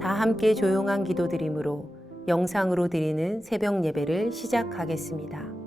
다 함께 조용한 기도드림으로 영상으로 드리는 새벽 예배를 시작하겠습니다.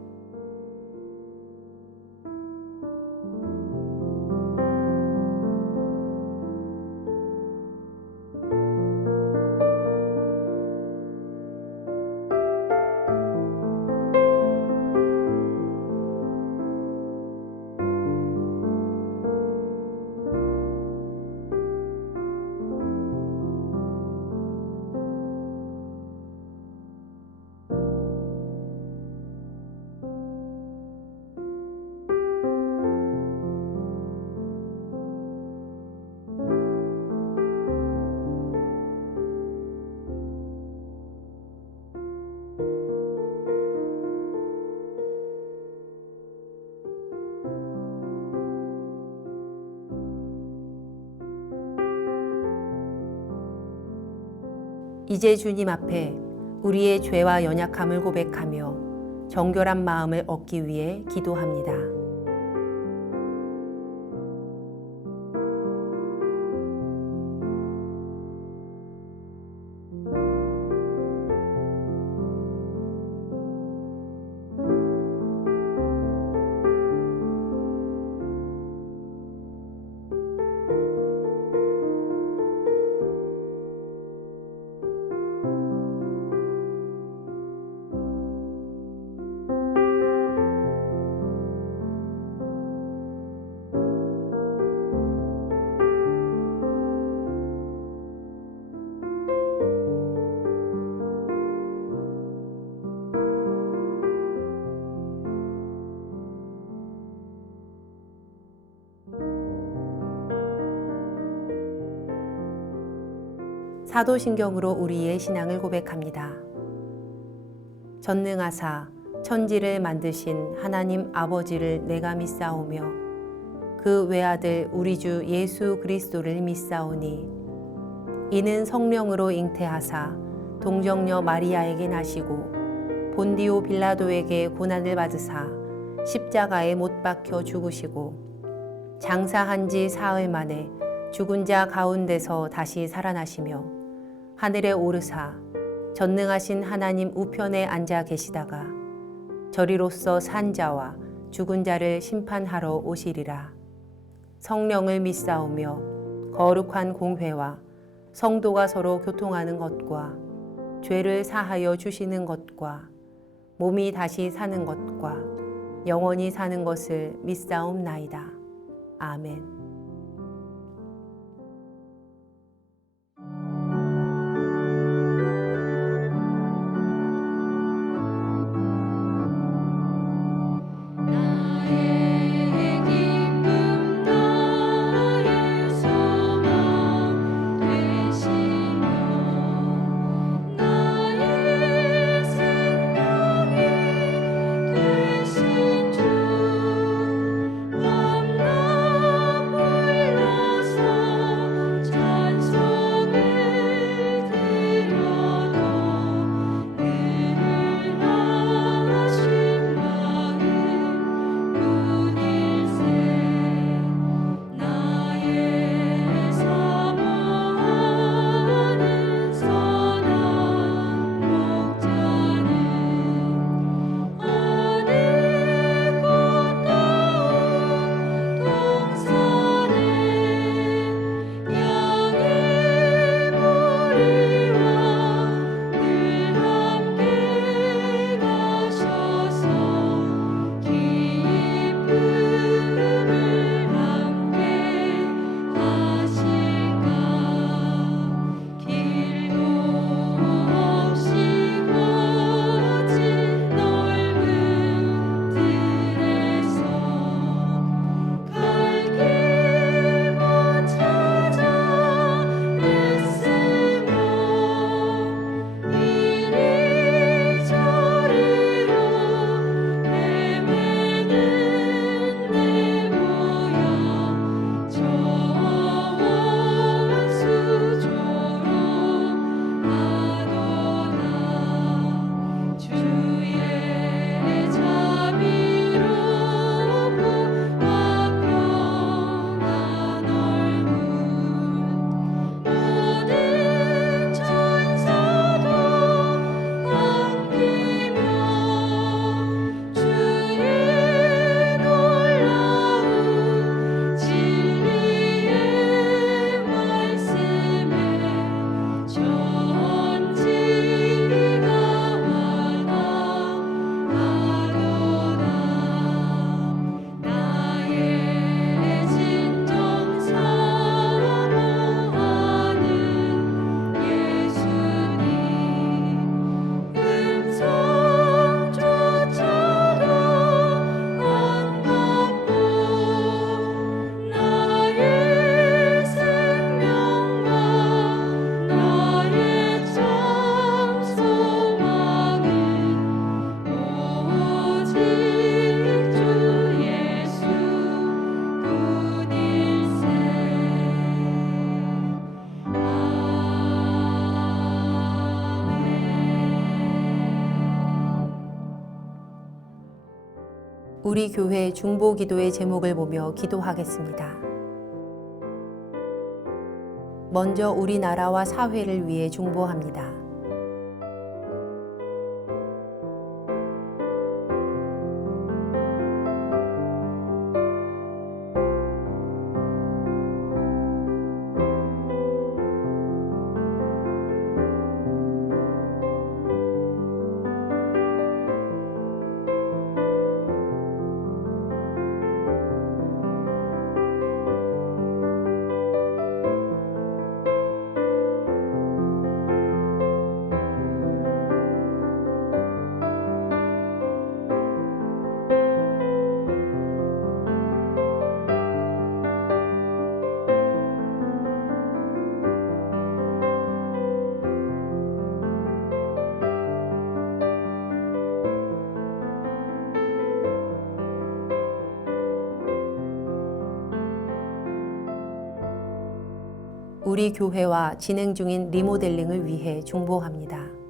이제 주님 앞에 우리의 죄와 연약함을 고백하며 정결한 마음을 얻기 위해 기도합니다. 사도신경으로 우리의 신앙을 고백합니다. 전능하사 천지를 만드신 하나님 아버지를 내가 믿사오며 그 외아들 우리 주 예수 그리스도를 믿사오니 이는 성령으로 잉태하사 동정녀 마리아에게 나시고 본디오 빌라도에게 고난을 받으사 십자가에 못 박혀 죽으시고 장사한 지 사흘 만에 죽은 자 가운데서 다시 살아나시며 하늘에 오르사 전능하신 하나님 우편에 앉아 계시다가 저리로서 산 자와 죽은 자를 심판하러 오시리라. 성령을 믿사오며 거룩한 공회와 성도가 서로 교통하는 것과 죄를 사하여 주시는 것과 몸이 다시 사는 것과 영원히 사는 것을 믿사옵나이다. 아멘. 우리 교회 중보 기도의 제목을 보며 기도하겠습니다. 먼저 우리나라와 사회를 위해 중보합니다. 우리 교회와 진행 중인 리모델링을 위해 중보합니다.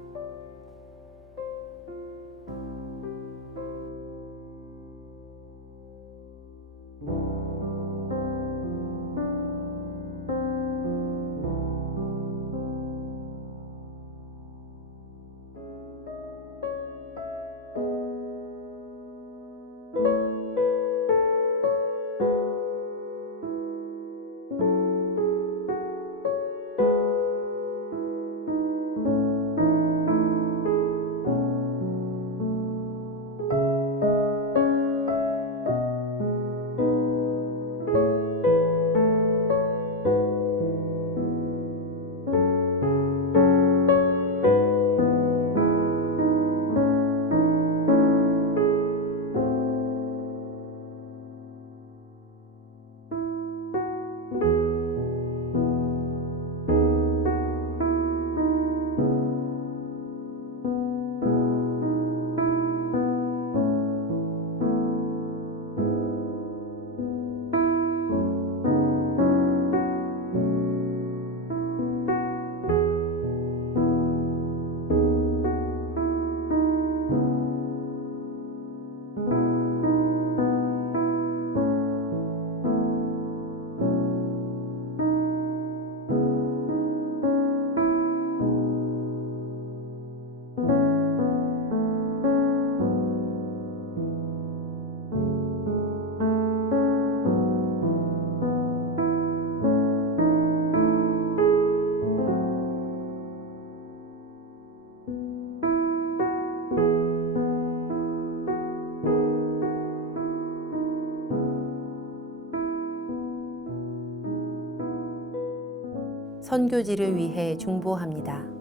선교지를 위해 중보합니다.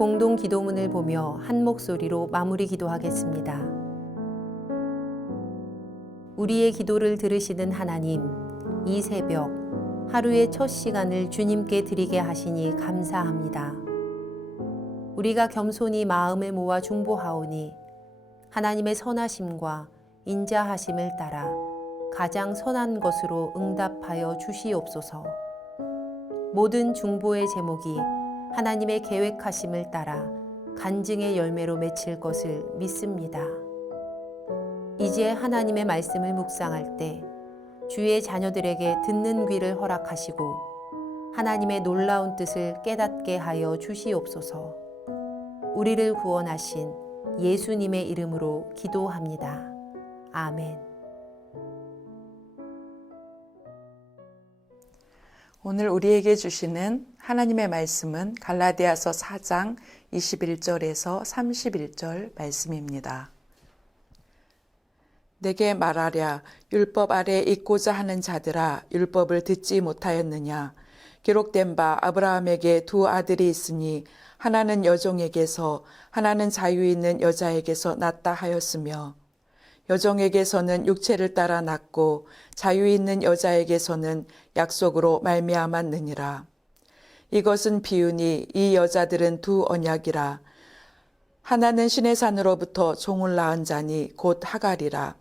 공동 기도문을 보며 한 목소리로 마무리 기도하겠습니다. 우리의 기도를 들으시는 하나님, 이 새벽 하루의 첫 시간을 주님께 드리게 하시니 감사합니다. 우리가 겸손히 마음을 모아 중보하오니 하나님의 선하심과 인자하심을 따라 가장 선한 것으로 응답하여 주시옵소서. 모든 중보의 제목이 하나님의 계획하심을 따라 간증의 열매로 맺힐 것을 믿습니다. 이제 하나님의 말씀을 묵상할 때 주의 자녀들에게 듣는 귀를 허락하시고 하나님의 놀라운 뜻을 깨닫게 하여 주시옵소서. 우리를 구원하신 예수님의 이름으로 기도합니다. 아멘. 오늘 우리에게 주시는 하나님의 말씀은 갈라디아서 4장 21절에서 31절 말씀입니다. 내게 말하랴 율법 아래 있고자 하는 자들아 율법을 듣지 못하였느냐. 기록된 바 아브라함에게 두 아들이 있으니 하나는 여종에게서 하나는 자유 있는 여자에게서 났다 하였으며 여종에게서는 육체를 따라 낳고 자유 있는 여자에게서는 약속으로 말미암았느니라. 이것은 비유니 이 여자들은 두 언약이라. 하나는 신의 산으로부터 종을 낳은 자니 곧 하갈이라.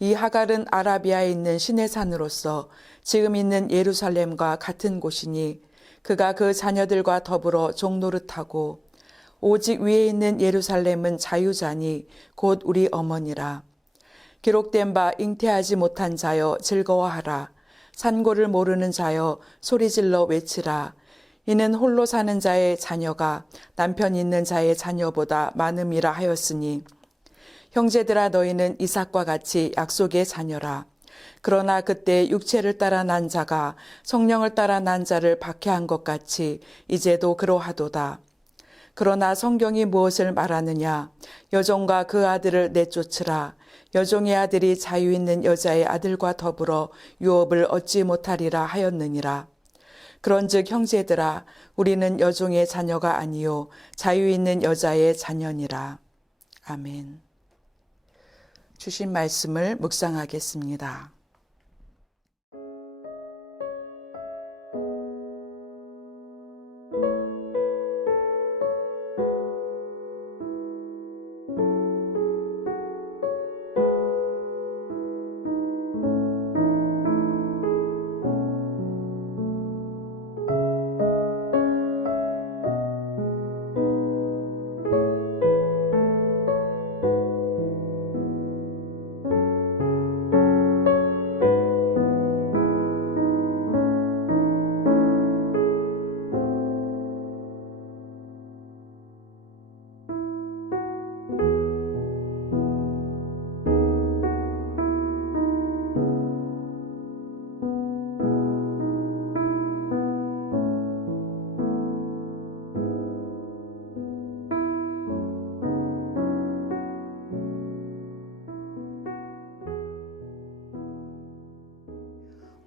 이 하갈은 아라비아에 있는 신의 산으로서 지금 있는 예루살렘과 같은 곳이니 그가 그 자녀들과 더불어 종노릇하고 오직 위에 있는 예루살렘은 자유자니 곧 우리 어머니라. 기록된 바 잉태하지 못한 자여 즐거워하라. 산고를 모르는 자여 소리질러 외치라. 이는 홀로 사는 자의 자녀가 남편 있는 자의 자녀보다 많음이라 하였으니 형제들아 너희는 이삭과 같이 약속의 자녀라. 그러나 그때 육체를 따라 난 자가 성령을 따라 난 자를 박해한 것 같이 이제도 그러하도다. 그러나 성경이 무엇을 말하느냐. 여종과 그 아들을 내쫓으라. 여종의 아들이 자유 있는 여자의 아들과 더불어 유업을 얻지 못하리라 하였느니라. 그런즉 형제들아 우리는 여종의 자녀가 아니요 자유 있는 여자의 자녀니라. 아멘. 주신 말씀을 묵상하겠습니다.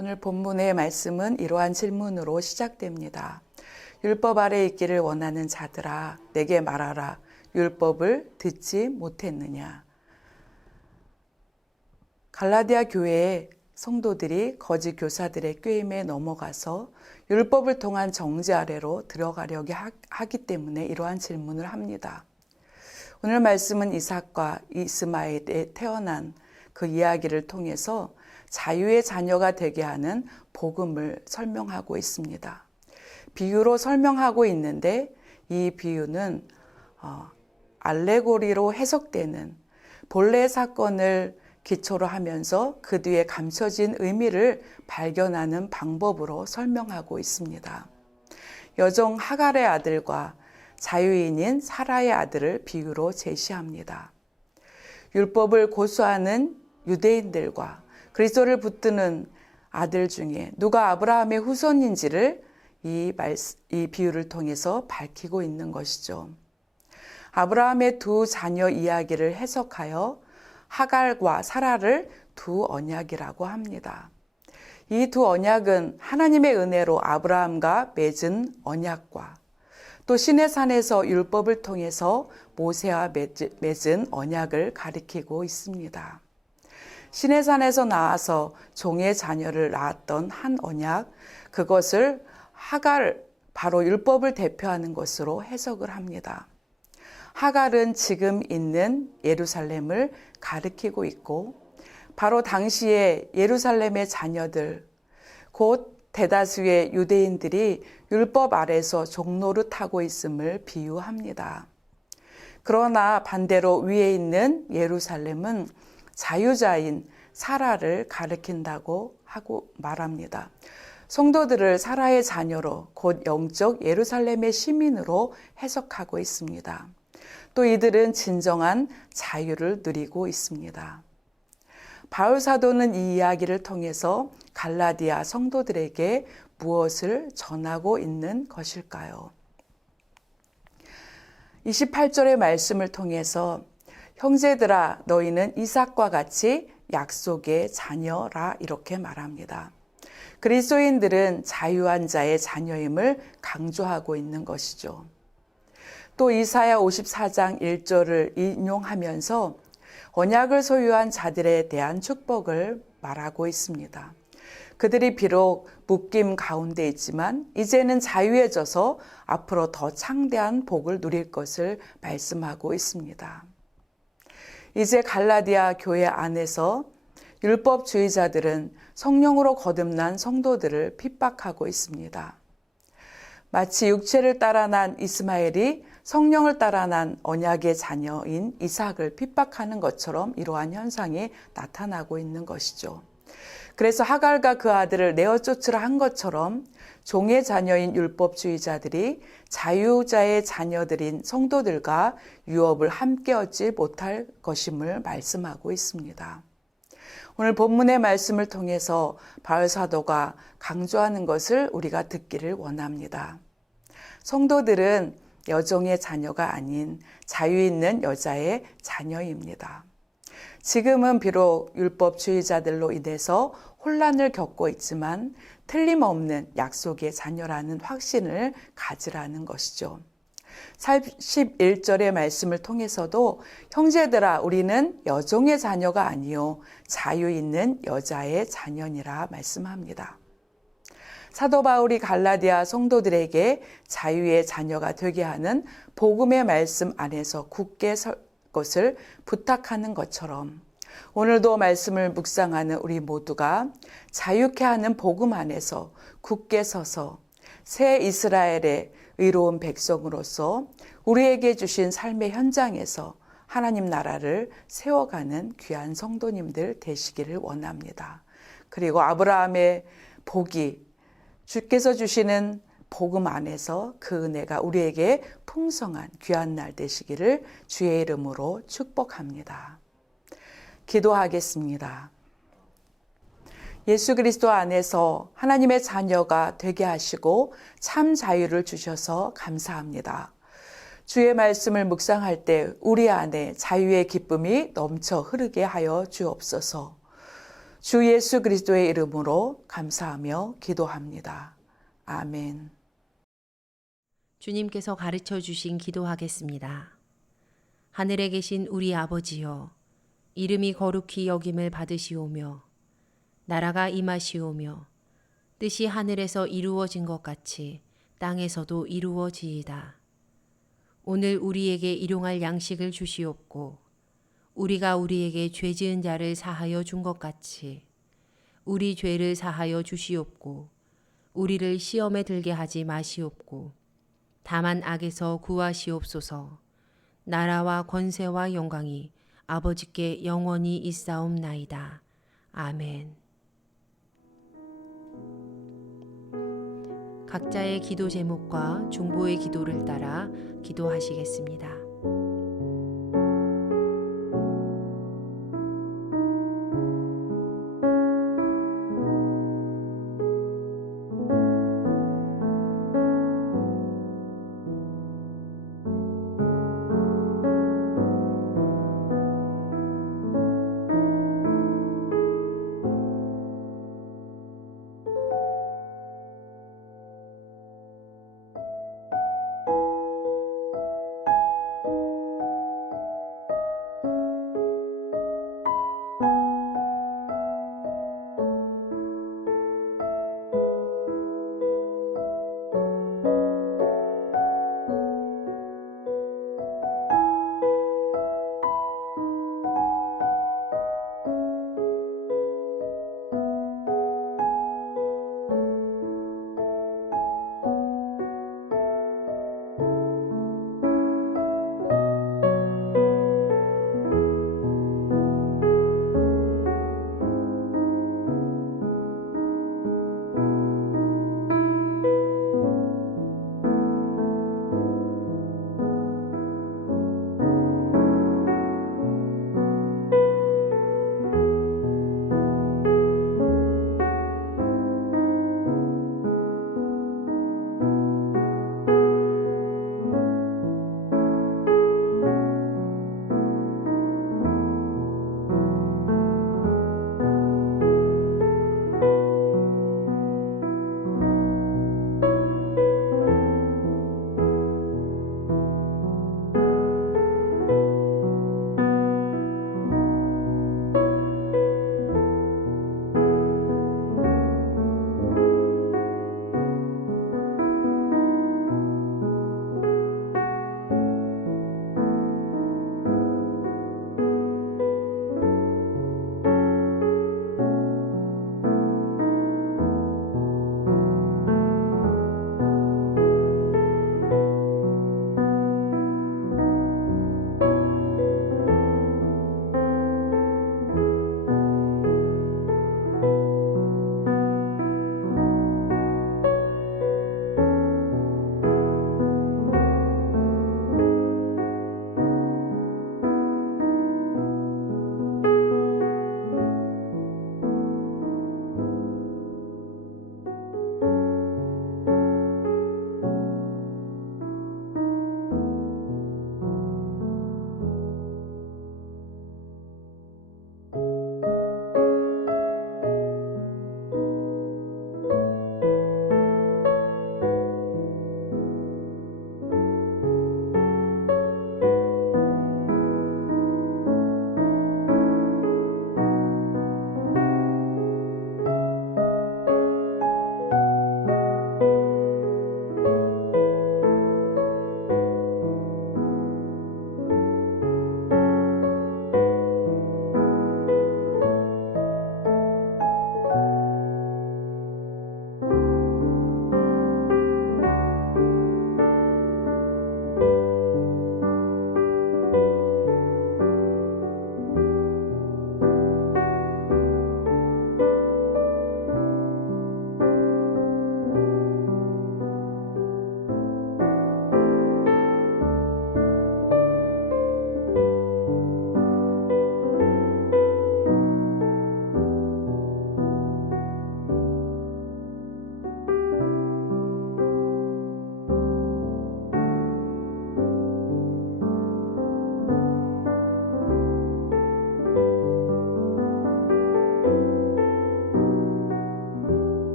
오늘 본문의 말씀은 이러한 질문으로 시작됩니다. 율법 아래 있기를 원하는 자들아 내게 말하라. 율법을 듣지 못했느냐. 갈라디아 교회의 성도들이 거짓 교사들의 꾀임에 넘어가서 율법을 통한 정죄 아래로 들어가려고 하기 때문에 이러한 질문을 합니다. 오늘 말씀은 이삭과 이스마엘에 태어난 그 이야기를 통해서 자유의 자녀가 되게 하는 복음을 설명하고 있습니다. 비유로 설명하고 있는데 이 비유는 알레고리로 해석되는 본래 사건을 기초로 하면서 그 뒤에 감춰진 의미를 발견하는 방법으로 설명하고 있습니다. 여종 하갈의 아들과 자유인인 사라의 아들을 비유로 제시합니다. 율법을 고수하는 유대인들과 그리스도를 붙드는 아들 중에 누가 아브라함의 후손인지를 이 비유를 통해서 밝히고 있는 것이죠. 아브라함의 두 자녀 이야기를 해석하여 하갈과 사라를 두 언약이라고 합니다. 이 두 언약은 하나님의 은혜로 아브라함과 맺은 언약과 또 시내산에서 율법을 통해서 모세와 맺은 언약을 가리키고 있습니다. 시내산에서 나와서 종의 자녀를 낳았던 한 언약, 그것을 하갈, 바로 율법을 대표하는 것으로 해석을 합니다. 하갈은 지금 있는 예루살렘을 가리키고 있고 바로 당시에 예루살렘의 자녀들, 곧 대다수의 유대인들이 율법 아래서 종노릇하고 있음을 비유합니다. 그러나 반대로 위에 있는 예루살렘은 자유자인 사라를 가리킨다고 하고 말합니다. 성도들을 사라의 자녀로 곧 영적 예루살렘의 시민으로 해석하고 있습니다. 또 이들은 진정한 자유를 누리고 있습니다. 바울 사도는 이 이야기를 통해서 갈라디아 성도들에게 무엇을 전하고 있는 것일까요? 28절의 말씀을 통해서 형제들아 너희는 이삭과 같이 약속의 자녀라 이렇게 말합니다. 그리스도인들은 자유한 자의 자녀임을 강조하고 있는 것이죠. 또 이사야 54장 1절을 인용하면서 언약을 소유한 자들에 대한 축복을 말하고 있습니다. 그들이 비록 묶임 가운데 있지만 이제는 자유해져서 앞으로 더 창대한 복을 누릴 것을 말씀하고 있습니다. 이제 갈라디아 교회 안에서 율법주의자들은 성령으로 거듭난 성도들을 핍박하고 있습니다. 마치 육체를 따라 난 이스마엘이 성령을 따라 난 언약의 자녀인 이삭을 핍박하는 것처럼 이러한 현상이 나타나고 있는 것이죠. 그래서 하갈과 그 아들을 내어 쫓으라 한 것처럼 종의 자녀인 율법주의자들이 자유자의 자녀들인 성도들과 유업을 함께 얻지 못할 것임을 말씀하고 있습니다. 오늘 본문의 말씀을 통해서 바울 사도가 강조하는 것을 우리가 듣기를 원합니다. 성도들은 여종의 자녀가 아닌 자유 있는 여자의 자녀입니다. 지금은 비록 율법주의자들로 인해서 혼란을 겪고 있지만 틀림없는 약속의 자녀라는 확신을 가지라는 것이죠. 41절의 말씀을 통해서도 형제들아 우리는 여종의 자녀가 아니요 자유 있는 여자의 자녀니라 말씀합니다. 사도 바울이 갈라디아 성도들에게 자유의 자녀가 되게 하는 복음의 말씀 안에서 굳게 설 것을 부탁하는 것처럼 오늘도 말씀을 묵상하는 우리 모두가 자유케 하는 복음 안에서 굳게 서서 새 이스라엘의 의로운 백성으로서 우리에게 주신 삶의 현장에서 하나님 나라를 세워가는 귀한 성도님들 되시기를 원합니다. 그리고 아브라함의 복이 주께서 주시는 복음 안에서 그 은혜가 우리에게 풍성한 귀한 날 되시기를 주의 이름으로 축복합니다. 기도하겠습니다. 예수 그리스도 안에서 하나님의 자녀가 되게 하시고 참 자유를 주셔서 감사합니다. 주의 말씀을 묵상할 때 우리 안에 자유의 기쁨이 넘쳐 흐르게 하여 주옵소서. 주 예수 그리스도의 이름으로 감사하며 기도합니다. 아멘. 주님께서 가르쳐 주신 기도하겠습니다. 하늘에 계신 우리 아버지여, 이름이 거룩히 여김을 받으시오며 나라가 임하시오며 뜻이 하늘에서 이루어진 것 같이 땅에서도 이루어지이다. 오늘 우리에게 일용할 양식을 주시옵고 우리가 우리에게 죄 지은 자를 사하여 준 것 같이 우리 죄를 사하여 주시옵고 우리를 시험에 들게 하지 마시옵고 다만 악에서 구하시옵소서. 나라와 권세와 영광이 아버지께 영원히 있사옵나이다. 아멘. 각자의 기도 제목과 중보의 기도를 따라 기도하시겠습니다.